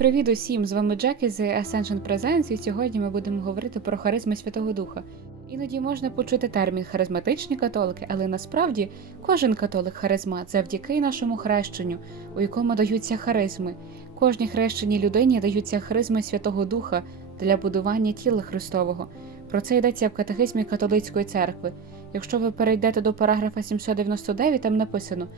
Привіт усім! З вами Джекі з Ascension Presents, і сьогодні ми будемо говорити про харизми Святого Духа. Іноді можна почути термін харизматичні католики, але насправді кожен католик харизма завдяки нашому хрещенню, у якому даються харизми. Кожній хрещеній людині даються харизми Святого Духа для будування тіла Христового. Про це йдеться в катехизмі католицької церкви. Якщо ви перейдете до параграфа 799, там написано: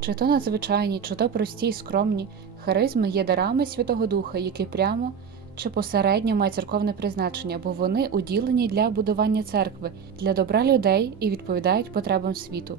чи то надзвичайні, чи то прості й скромні, харизми є дарами Святого Духа, які прямо чи посередньо мають церковне призначення, бо вони уділені для будування церкви, для добра людей і відповідають потребам світу.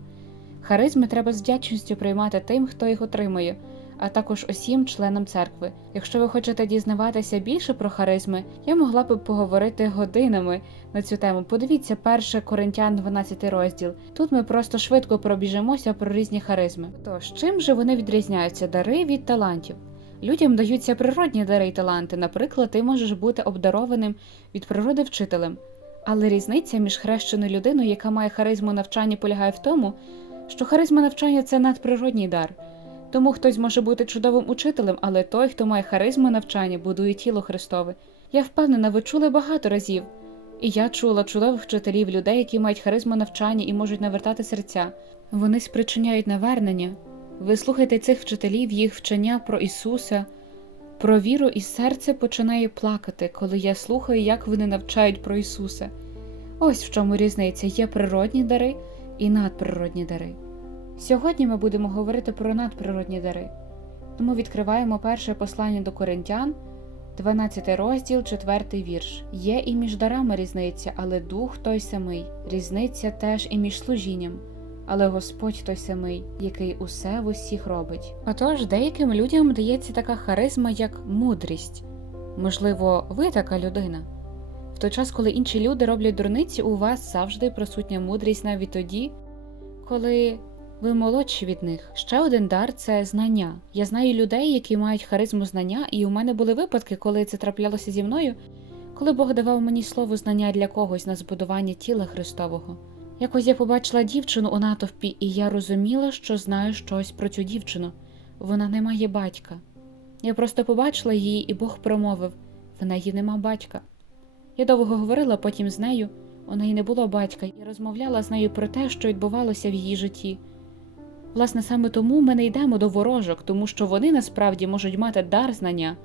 Харизми треба з вдячністю приймати тим, хто їх отримує, а також усім членам церкви. Якщо ви хочете дізнаватися більше про харизми, я могла б поговорити годинами на цю тему. Подивіться 1 Коринтян 12 розділ. Тут ми просто швидко пробіжимося про різні харизми. Тож, чим же вони відрізняються дари від талантів? Людям даються природні дари й таланти. Наприклад, ти можеш бути обдарованим від природи вчителем. Але різниця між хрещеною людиною, яка має харизму навчання, полягає в тому, що харизма навчання це надприродній дар. Тому хтось може бути чудовим учителем, але той, хто має харизму навчання, будує тіло Христове. Я впевнена, ви чули багато разів. І я чула чудових вчителів, людей, які мають харизму навчання і можуть навертати серця. Вони спричиняють навернення. Ви слухайте цих вчителів, їх вчення про Ісуса, про віру, і серце починає плакати, коли я слухаю, як вони навчають про Ісуса. Ось в чому різниця є природні дари і надприродні дари. Сьогодні ми будемо говорити про надприродні дари. Тому відкриваємо перше послання до Коринтян, 12 розділ, 4 вірш. Є і між дарами різниця, але дух той самий, різниця теж і між служінням, але Господь той самий, який усе в усіх робить. Отож, деяким людям дається така харизма, як мудрість. Можливо, ви така людина. В той час, коли інші люди роблять дурниці, у вас завжди присутня мудрість навіть тоді, коли ви молодші від них. Ще один дар це знання. Я знаю людей, які мають харизму знання, і у мене були випадки, коли це траплялося зі мною, коли Бог давав мені слово знання для когось на збудування тіла Христового. Якось я побачила дівчину у натовпі, і я розуміла, що знаю щось про цю дівчину. Вона не має батька. Я просто побачила її, і Бог промовив в неї нема батька. Я довго говорила потім з нею, у неї не було батька, і розмовляла з нею про те, що відбувалося в її житті. Власне, саме тому ми не йдемо до ворожок, тому що вони насправді можуть мати дар знання,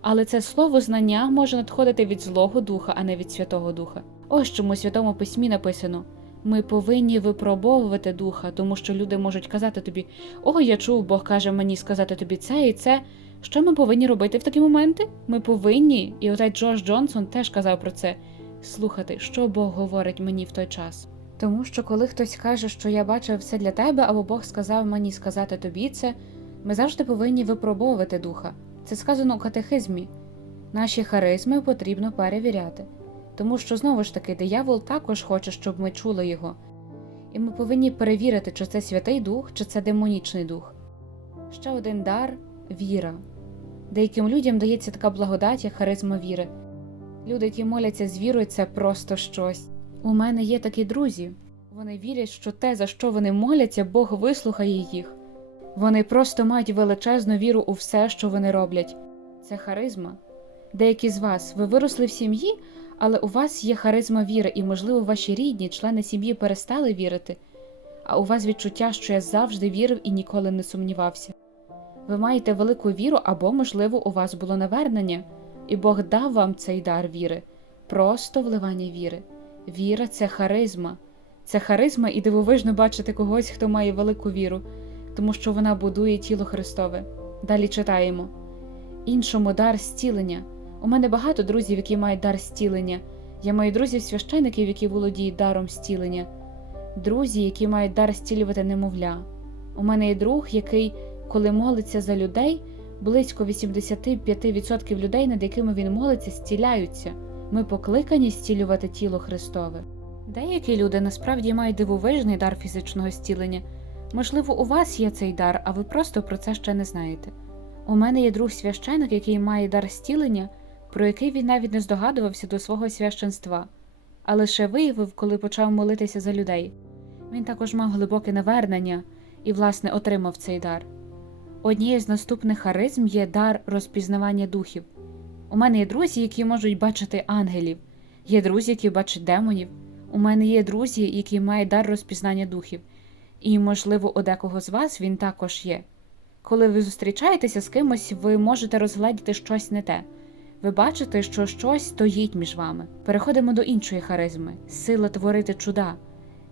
але це слово знання може надходити від Злого Духа, а не від Святого Духа. Ось чому Святому Письмі написано ми повинні випробовувати духа, тому що люди можуть казати тобі: О, я чув, Бог каже мені сказати тобі це і це. Що ми повинні робити в такі моменти? Ми повинні, і отець Джош Джонсон теж казав про це слухати, що Бог говорить мені в той час. Тому що коли хтось каже, що я бачив все для тебе, або Бог сказав мені сказати тобі це, ми завжди повинні випробовувати духа. Це сказано у катехизмі. Наші харизми потрібно перевіряти, тому що знову ж таки диявол також хоче, щоб ми чули його. І ми повинні перевірити, чи це Святий Дух, чи це демонічний дух. Ще один дар віра. Деяким людям дається така благодать, як харизма віри. Люди, які моляться з вірою, це просто щось. У мене є такі друзі. Вони вірять, що те, за що вони моляться, Бог вислухає їх. Вони просто мають величезну віру у все, що вони роблять. Це харизма. Деякі з вас ви виросли в сім'ї, але у вас є харизма віри, і, можливо, ваші рідні, члени сім'ї перестали вірити, а у вас відчуття, що я завжди вірив і ніколи не сумнівався. Ви маєте велику віру, або, можливо, у вас було навернення, і Бог дав вам цей дар віри, просто вливання віри. Віра це харизма. Це харизма і дивовижно бачити когось, хто має велику віру, тому що вона будує тіло Христове. Далі читаємо. Іншому дар зцілення. У мене багато друзів, які мають дар зцілення. Я маю друзів священиків, які володіють даром зцілення, друзі, які мають дар зцілювати немовля. У мене є друг, який, коли молиться за людей, близько 85% людей, над якими він молиться, зціляються. Ми покликані зцілювати тіло Христове. Деякі люди насправді мають дивовижний дар фізичного зцілення. Можливо, у вас є цей дар, а ви просто про це ще не знаєте. У мене є друг священик, який має дар зцілення, про який він навіть не здогадувався до свого священства, а лише виявив, коли почав молитися за людей. Він також мав глибоке навернення і, власне, отримав цей дар. Однією з наступних харизм є дар розпізнавання духів. У мене є друзі, які можуть бачити ангелів, є друзі, які бачать демонів. У мене є друзі, які мають дар розпізнання духів, і, можливо, у декого з вас він також є. Коли ви зустрічаєтеся з кимось, ви можете розгледіти щось не те. Ви бачите, що щось стоїть між вами. Переходимо до іншої харизми сила творити чуда.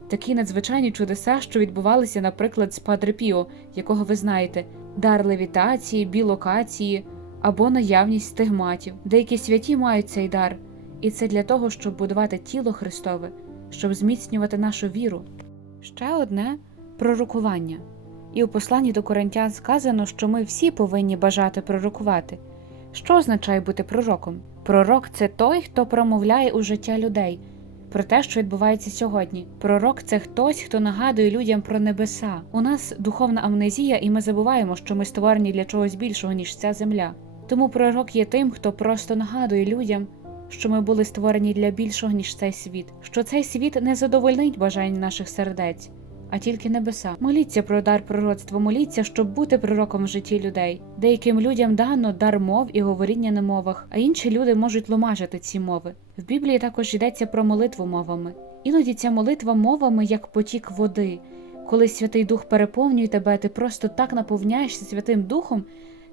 Такі надзвичайні чудеса, що відбувалися, наприклад, з Падре Піо, якого ви знаєте, дар левітації, білокації або наявність стигматів. Деякі святі мають цей дар, і це для того, щоб будувати тіло Христове, щоб зміцнювати нашу віру. Ще одне пророкування. І у посланні до коринтян сказано, що ми всі повинні бажати пророкувати. Що означає бути пророком? Пророк це той, хто промовляє у життя людей про те, що відбувається сьогодні. Пророк це хтось, хто нагадує людям про небеса. У нас духовна амнезія, і ми забуваємо, що ми створені для чогось більшого, ніж ця земля. Тому пророк є тим, хто просто нагадує людям, що ми були створені для більшого, ніж цей світ, що цей світ не задовольнить бажань наших сердець, а тільки небеса. Моліться про дар пророцтва, моліться, щоб бути пророком в житті людей. Деяким людям дано дар мов і говоріння на мовах, а інші люди можуть тлумачити ці мови. В Біблії також йдеться про молитву мовами. Іноді ця молитва мовами як потік води. Коли Святий Дух переповнює тебе, ти просто так наповняєшся Святим Духом,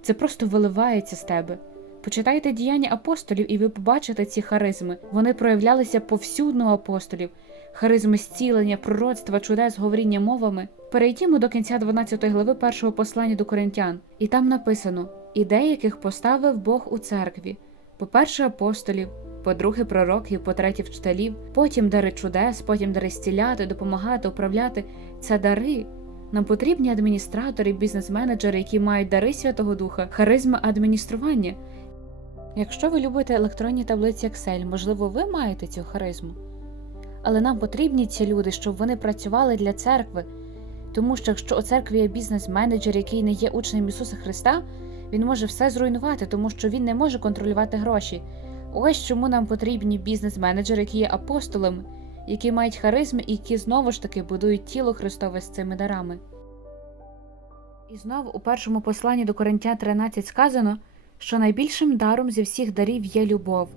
це просто виливається з тебе. Почитайте діяння апостолів, і ви побачите ці харизми. Вони проявлялися повсюдно у апостолів, харизми зцілення, пророцтва, чудес, говоріння мовами. Перейдімо до кінця 12 глави першого послання до коринтян, і там написано: і деяких поставив Бог у церкві, по-перше, апостолів, по-друге, пророків, по-третє, вчителів, потім дари чудес, потім дари зціляти, допомагати, управляти. Це дари. Нам потрібні адміністратори, бізнес-менеджери, які мають дари Святого Духа, харизма адміністрування. Якщо ви любите електронні таблиці Excel, можливо, ви маєте цю харизму. Але нам потрібні ці люди, щоб вони працювали для церкви. Тому що якщо у церкві є бізнес-менеджер, який не є учнем Ісуса Христа, він може все зруйнувати, тому що він не може контролювати гроші. Ось чому нам потрібні бізнес-менеджери, які є апостолами, які мають харизми і які знову ж таки будують тіло Христове з цими дарами. І знову у першому посланні до Коринтян 13 сказано, що найбільшим даром зі всіх дарів є любов.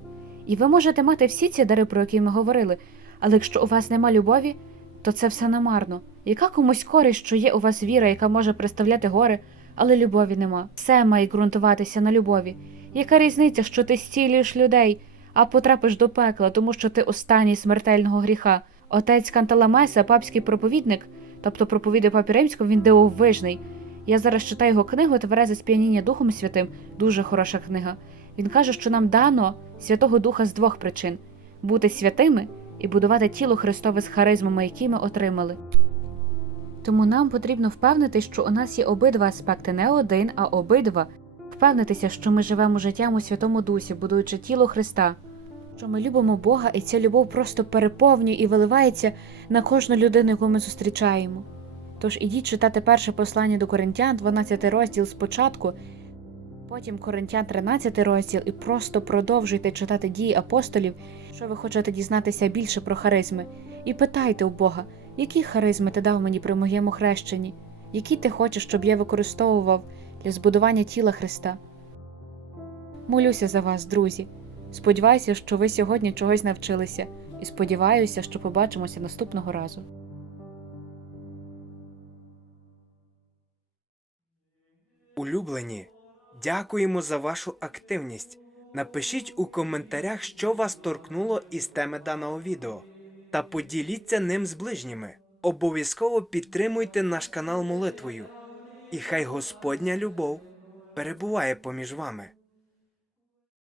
І ви можете мати всі ці дари, про які ми говорили, але якщо у вас нема любові, то це все намарно. Яка комусь користь, що є у вас віра, яка може представляти гори, але любові нема. Все має ґрунтуватися на любові. Яка різниця, що ти зцілюєш людей, а потрапиш до пекла, тому що ти останній смертельного гріха? Отець Канталамеса, папський проповідник, тобто проповідує папі римському, він дивовижний. Я зараз читаю його книгу Тверезе сп'яніння Духом Святим, дуже хороша книга. Він каже, що нам дано Святого Духа з двох причин: бути святими і будувати тіло Христове з харизмами, які ми отримали. Тому нам потрібно впевнити, що у нас є обидва аспекти, не один, а обидва. Впевнитися, що ми живемо життям у Святому Дусі, будуючи тіло Христа, що ми любимо Бога, і ця любов просто переповнює і виливається на кожну людину, яку ми зустрічаємо. Тож ідіть читати перше послання до Коринтян, 12 розділ спочатку, потім Коринтян 13 розділ, і просто продовжуйте читати дії апостолів, що ви хочете дізнатися більше про харизми, і питайте у Бога, які харизми ти дав мені при моєму хрещенні, які ти хочеш, щоб я використовував для збудування тіла Христа. Молюся за вас, друзі. Сподіваюся, що ви сьогодні чогось навчилися, і сподіваюся, що побачимося наступного разу. Улюблені, дякуємо за вашу активність. Напишіть у коментарях, що вас торкнуло із теми даного відео, та поділіться ним з ближніми. Обов'язково підтримуйте наш канал молитвою, і хай Господня любов перебуває поміж вами.